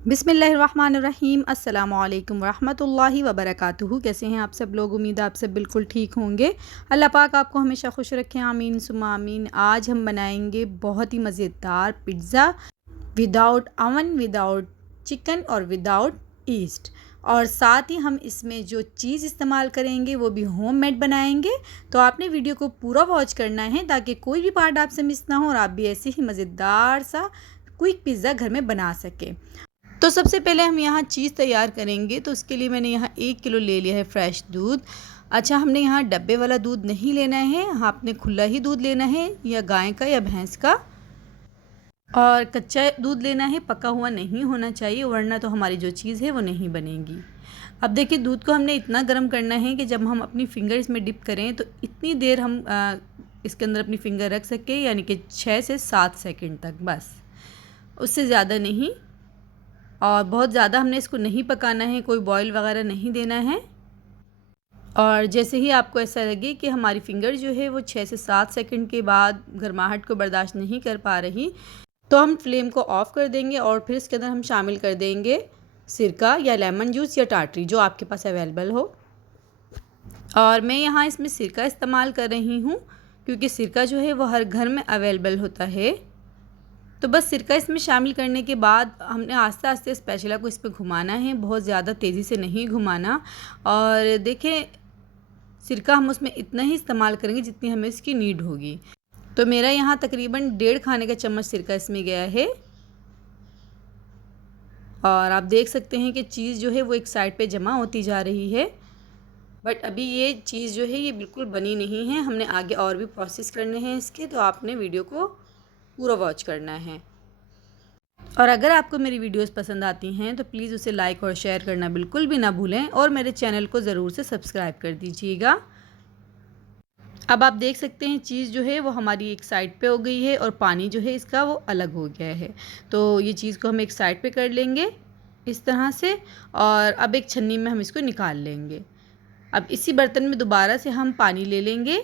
बिस्मिल्लाहिर्रहमानिर्रहीम अस्सलामु अलैकुम वरहमतुल्लाहि वबरकातुहू। कैसे हैं आप सब लोग? उम्मीद है आप सब बिल्कुल ठीक होंगे। अल्लाह पाक आपको हमेशा खुश रखें, आमीन सुम्मा आमीन। आज हम बनाएंगे बहुत ही मज़ेदार pizza without oven, without chicken और विदाउट ईस्ट। और साथ ही हम इसमें जो चीज़ इस्तेमाल करेंगे वो भी होममेड बनाएंगे। तो आपने वीडियो को पूरा वॉच करना है ताकि कोई भी पार्ट आपसे मिस ना हो और आप भी ऐसे ही मज़ेदार सा क्विक पिज़्ज़ा घर में बना सकें। तो सबसे पहले हम यहाँ चीज़ तैयार करेंगे। तो उसके लिए मैंने यहाँ 1 किलो ले लिया है फ्रेश दूध। अच्छा, हमने यहाँ डब्बे वाला दूध नहीं लेना है, आपने खुला ही दूध लेना है, या गाय का या भैंस का। और कच्चा दूध लेना है, पका हुआ नहीं होना चाहिए, वरना तो हमारी जो चीज़ है वो नहीं बनेगी। अब देखिए, दूध को हमने इतना गर्म करना है कि जब हम अपनी फिंगर इसमें डिप करें तो इतनी देर हम इसके अंदर अपनी फिंगर रख सकें, यानी कि 6 से 7 सेकंड तक, बस उससे ज़्यादा नहीं। और बहुत ज़्यादा हमने इसको नहीं पकाना है, कोई बॉईल वगैरह नहीं देना है। और जैसे ही आपको ऐसा लगे कि हमारी फिंगर जो है वो 6 से 7 सेकंड के बाद गर्माहट को बर्दाश्त नहीं कर पा रही, तो हम फ्लेम को ऑफ़ कर देंगे और फिर इसके अंदर हम शामिल कर देंगे सिरका या लेमन जूस या टाटरी, जो आपके पास अवेलेबल हो। और मैं यहाँ इसमें सिरका इस्तेमाल कर रही हूँ क्योंकि सिरका जो है वो हर घर में अवेलेबल होता है। तो बस सिरका इसमें शामिल करने के बाद हमने आस्ते आस्ते स्पैचुला को इस पर घुमाना है, बहुत ज़्यादा तेज़ी से नहीं घुमाना। और देखें, सिरका हम उसमें इतना ही इस्तेमाल करेंगे जितनी हमें इसकी नीड होगी। तो मेरा यहाँ तकरीबन 1.5 खाने का चम्मच सिरका इसमें गया है। और आप देख सकते हैं कि चीज़ जो है वो एक साइड पे जमा होती जा रही है। बट अभी ये चीज़ जो है ये बिल्कुल बनी नहीं है, हमने आगे और भी प्रोसेस करने हैं इसके, तो आपने वीडियो को पूरा वॉच करना है। और अगर आपको मेरी वीडियोस पसंद आती हैं तो प्लीज़ उसे लाइक और शेयर करना बिल्कुल भी ना भूलें, और मेरे चैनल को ज़रूर से सब्सक्राइब कर दीजिएगा। अब आप देख सकते हैं चीज़ जो है वो हमारी एक साइड पे हो गई है और पानी जो है इसका वो अलग हो गया है। तो ये चीज़ को हम एक साइड पे कर लेंगे इस तरह से, और अब एक छन्नी में हम इसको निकाल लेंगे। अब इसी बर्तन में दोबारा से हम पानी ले लेंगे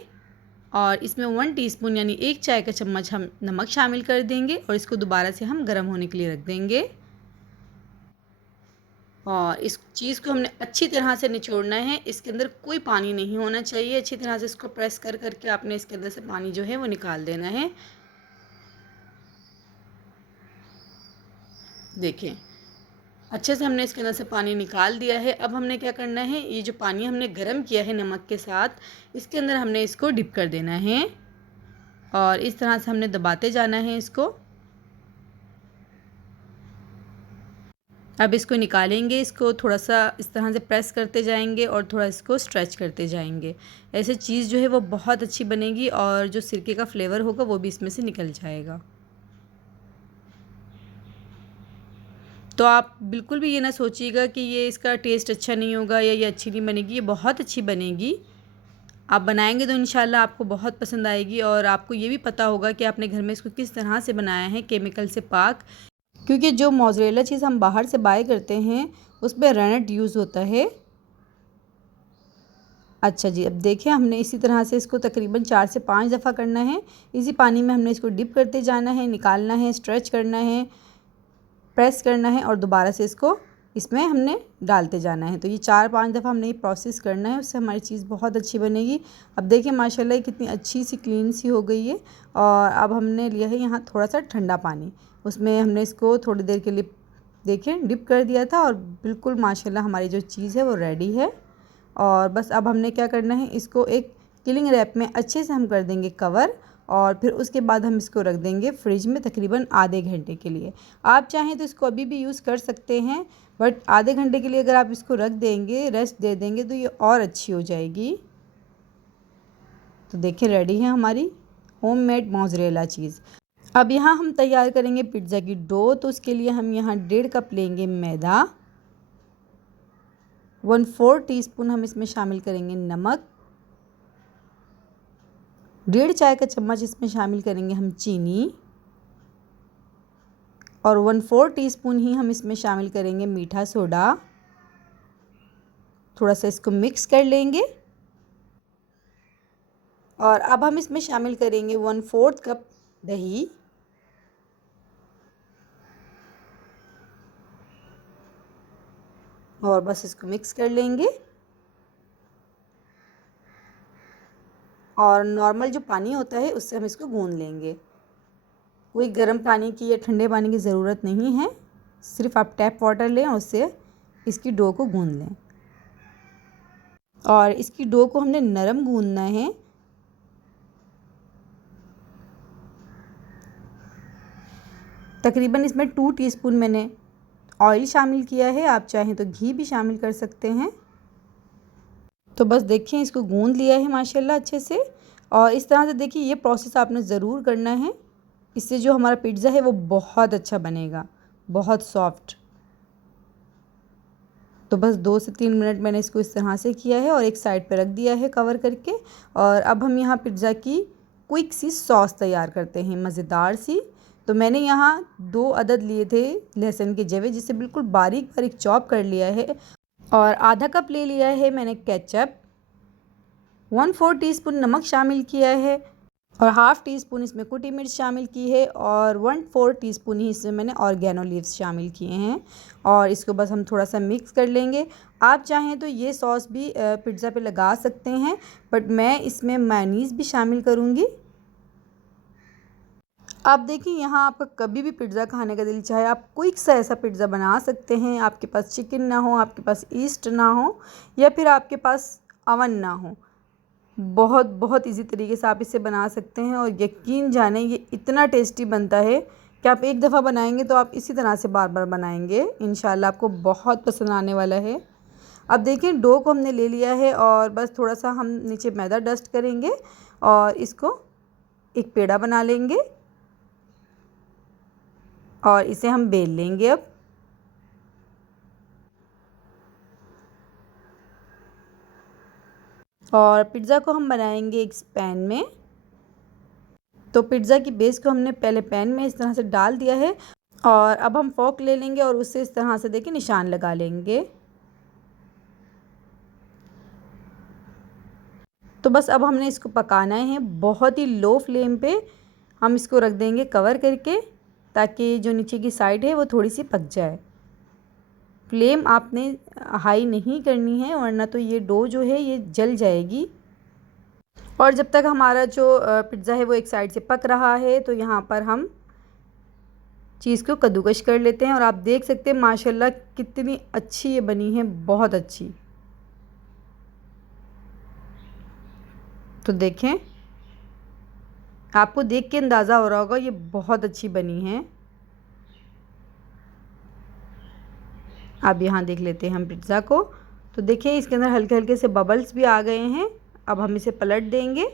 और इसमें 1 टीस्पून यानी 1 चाय का चम्मच हम नमक शामिल कर देंगे और इसको दोबारा से हम गर्म होने के लिए रख देंगे। और इस चीज़ को हमने अच्छी तरह से निचोड़ना है, इसके अंदर कोई पानी नहीं होना चाहिए। अच्छी तरह से इसको प्रेस कर करके आपने इसके अंदर से पानी जो है वो निकाल देना है। देखें, अच्छे से हमने इसके अंदर से पानी निकाल दिया है। अब हमने क्या करना है, ये जो पानी हमने गर्म किया है नमक के साथ, इसके अंदर हमने इसको डिप कर देना है और इस तरह से हमने दबाते जाना है इसको। अब इसको निकालेंगे, इसको थोड़ा सा इस तरह से प्रेस करते जाएंगे और थोड़ा इसको स्ट्रेच करते जाएंगे। ऐसे चीज़ जो है वो बहुत अच्छी बनेगी और जो सिरके का फ्लेवर होगा वो भी इसमें से निकल जाएगा। तो आप बिल्कुल भी ये ना सोचिएगा कि ये इसका टेस्ट अच्छा नहीं होगा या ये अच्छी नहीं बनेगी, ये बहुत अच्छी बनेगी। आप बनाएंगे तो इंशाल्लाह आपको बहुत पसंद आएगी और आपको ये भी पता होगा कि आपने घर में इसको किस तरह से बनाया है, केमिकल से पाक। क्योंकि जो मोज़रेला चीज़ हम बाहर से बाय करते हैं उसमें रेनेट यूज़ होता है। अच्छा जी, अब देखिए हमने इसी तरह से इसको तकरीबन 4 से 5 दफ़ा करना है। इसी पानी में हमने इसको डिप करते जाना है, निकालना है, स्ट्रेच करना है, प्रेस करना है और दोबारा से इसको इसमें हमने डालते जाना है। तो ये 4-5 दफ़ा हमने ये प्रोसेस करना है, उससे हमारी चीज़ बहुत अच्छी बनेगी। अब देखिए माशाल्लाह कितनी अच्छी सी क्लीन सी हो गई है। और अब हमने लिया है यहाँ थोड़ा सा ठंडा पानी, उसमें हमने इसको थोड़ी देर के लिए देखिए डिप कर दिया था और बिल्कुल माशाल्लाह हमारी जो चीज़ है वो रेडी है। और बस अब हमने क्या करना है, इसको एक किलिंग रैप में अच्छे से हम कर देंगे कवर और फिर उसके बाद हम इसको रख देंगे फ्रिज में तकरीबन आधे घंटे के लिए। आप चाहें तो इसको अभी भी यूज़ कर सकते हैं, बट आधे घंटे के लिए अगर आप इसको रख देंगे, रेस्ट दे देंगे, तो ये और अच्छी हो जाएगी। तो देखिए रेडी है हमारी होममेड मोज़रेला चीज़। अब यहाँ हम तैयार करेंगे पिज़्ज़ा की डो। तो उसके लिए हम यहाँ 1.5 कप लेंगे मैदा, 1/4 टीस्पून हम इसमें शामिल करेंगे नमक, 1.5 चाय का चम्मच इसमें शामिल करेंगे हम चीनी, और 1/4 टीस्पून ही हम इसमें शामिल करेंगे मीठा सोडा। थोड़ा सा इसको मिक्स कर लेंगे और अब हम इसमें शामिल करेंगे 1/4 कप दही, और बस इसको मिक्स कर लेंगे। और नॉर्मल जो पानी होता है उससे हम इसको गूंद लेंगे। कोई गर्म पानी की या ठंडे पानी की ज़रूरत नहीं है, सिर्फ आप टैप वाटर लें और उससे इसकी डो को गूंद लें। और इसकी डो को हमने नरम गूंदना है। तकरीबन इसमें 2 टीस्पून मैंने ऑयल शामिल किया है, आप चाहें तो घी भी शामिल कर सकते हैं। तो बस देखिए इसको गूंद लिया है माशाल्लाह अच्छे से। और इस तरह से देखिए ये प्रोसेस आपने ज़रूर करना है, इससे जो हमारा पिज़्ज़ा है वो बहुत अच्छा बनेगा, बहुत सॉफ्ट। तो बस 2 से 3 मिनट मैंने इसको इस तरह से किया है और एक साइड पे रख दिया है कवर करके। और अब हम यहाँ पिज़्ज़ा की क्विक सी सॉस तैयार करते हैं, मज़ेदार सी। तो मैंने यहाँ 2 अदद लिए थे लहसुन के जवे, जिसे बिल्कुल बारीक बारीक चॉप कर लिया है। और आधा कप ले लिया है मैंने केचप, 1/4 टीस्पून नमक शामिल किया है और हाफ़ टी स्पून इसमें कुटी मिर्च शामिल की है और 1/4 टीस्पून ही इसमें मैंने ऑर्गेनो लीव्स शामिल किए हैं। और इसको बस हम थोड़ा सा मिक्स कर लेंगे। आप चाहें तो ये सॉस भी पिज़्ज़ा पे लगा सकते हैं, बट मैं इसमें मेयोनीज़ भी शामिल करूँगी। आप देखिए यहाँ आपका कभी भी पिज़्ज़ा खाने का दिल चाहे, आप क्विक सा ऐसा पिज़्ज़ा बना सकते हैं। आपके पास चिकन ना हो, आपके पास ईस्ट ना हो, या फिर आपके पास अवन ना हो, बहुत बहुत इजी तरीके से आप इसे बना सकते हैं। और यकीन जाने ये इतना टेस्टी बनता है कि आप एक दफ़ा बनाएंगे तो आप इसी तरह से बार बार बनाएंगे। इंशाल्लाह आपको बहुत पसंद आने वाला है। अब देखिए डो को हमने ले लिया है और बस थोड़ा सा हम नीचे मैदा डस्ट करेंगे और इसको एक पेड़ा बना लेंगे और इसे हम बेल लेंगे। अब और पिज़्ज़ा को हम बनाएंगे एक पैन में। तो पिज़्ज़ा की बेस को हमने पहले पैन में इस तरह से डाल दिया है और अब हम फोक ले लेंगे और उससे इस तरह से देखिए निशान लगा लेंगे। तो बस अब हमने इसको पकाना है बहुत ही लो फ्लेम पे। हम इसको रख देंगे कवर करके, ताकि जो नीचे की साइड है वो थोड़ी सी पक जाए। फ्लेम आपने हाई नहीं करनी है, वरना तो ये डो जो है ये जल जाएगी। और जब तक हमारा जो पिज़्ज़ा है वो एक साइड से पक रहा है, तो यहाँ पर हम चीज़ को कद्दूकश कर लेते हैं। और आप देख सकते हैं माशाल्लाह कितनी अच्छी ये बनी है, बहुत अच्छी। तो देखें, आपको देख के अंदाज़ा हो रहा होगा ये बहुत अच्छी बनी है। अब यहाँ देख लेते हैं हम पिज़्ज़ा को। तो देखिए इसके अंदर हल्के हल्के से बबल्स भी आ गए हैं। अब हम इसे पलट देंगे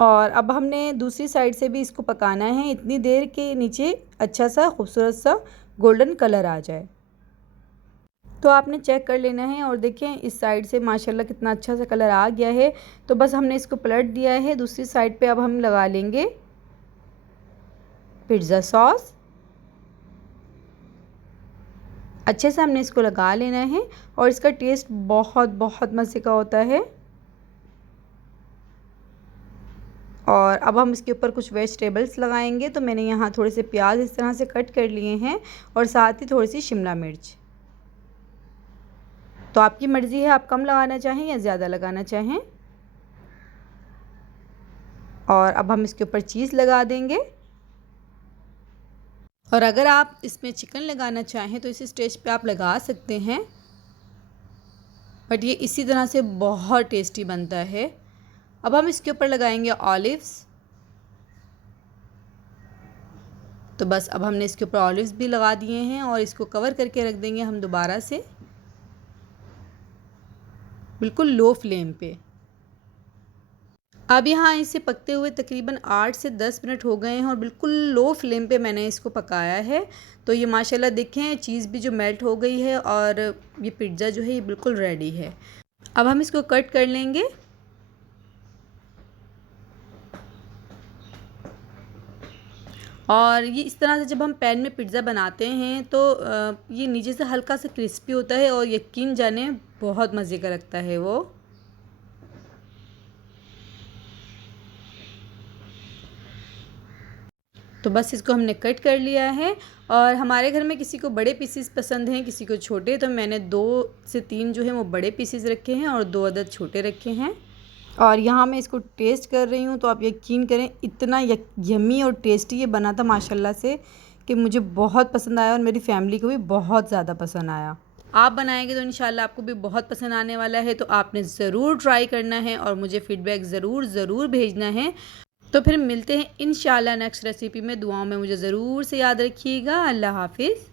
और अब हमने दूसरी साइड से भी इसको पकाना है इतनी देर के नीचे अच्छा सा खूबसूरत सा गोल्डन कलर आ जाए। तो आपने चेक कर लेना है और देखें इस साइड से माशाल्लाह कितना अच्छा सा कलर आ गया है। तो बस हमने इसको पलट दिया है दूसरी साइड पे। अब हम लगा लेंगे पिज़्ज़ा सॉस। अच्छे से हमने इसको लगा लेना है और इसका टेस्ट बहुत बहुत मज़े का होता है। और अब हम इसके ऊपर कुछ वेजिटेबल्स लगाएंगे। तो मैंने यहाँ थोड़े से प्याज इस तरह से कट कर लिए हैं और साथ ही थोड़ी सी शिमला मिर्च। तो आपकी मर्ज़ी है, आप कम लगाना चाहें या ज़्यादा लगाना चाहें। और अब हम इसके ऊपर चीज़ लगा देंगे। और अगर आप इसमें चिकन लगाना चाहें तो इस स्टेज पे आप लगा सकते हैं, बट ये इसी तरह से बहुत टेस्टी बनता है। अब हम इसके ऊपर लगाएंगे ऑलिव्स। तो बस अब हमने इसके ऊपर ऑलिव्स भी लगा दिए हैं और इसको कवर करके रख देंगे हम दोबारा से बिल्कुल लो फ्लेम पे। अब यहाँ इसे पकते हुए तकरीबन 8 से 10 मिनट हो गए हैं और बिल्कुल लो फ्लेम पे मैंने इसको पकाया है। तो ये माशाल्लाह देखें चीज़ भी जो मेल्ट हो गई है और ये पिज़्ज़ा जो है ये बिल्कुल रेडी है। अब हम इसको कट कर लेंगे। और ये इस तरह से जब हम पैन में पिज़्ज़ा बनाते हैं तो ये नीचे से हल्का सा क्रिस्पी होता है और यकीन जाने बहुत मज़े का लगता है वो। तो बस इसको हमने कट कर लिया है। और हमारे घर में किसी को बड़े पीसेस पसंद हैं, किसी को छोटे, तो मैंने 2 से 3 जो है वो बड़े पीसेस रखे हैं और 2 अदद छोटे रखे हैं। और यहाँ मैं इसको टेस्ट कर रही हूँ, तो आप यकीन करें इतना यम्मी और टेस्टी ये बना था माशाल्लाह से कि मुझे बहुत पसंद आया और मेरी फैमिली को भी बहुत ज़्यादा पसंद आया। आप बनाएंगे तो इंशाल्लाह आपको भी बहुत पसंद आने वाला है। तो आपने ज़रूर ट्राई करना है और मुझे फ़ीडबैक ज़रूर भेजना है। तो फिर मिलते हैं इंशाल्लाह नेक्स्ट रेसिपी में। दुआओं में मुझे ज़रूर से याद रखिएगा। अल्लाह हाफ़िज़।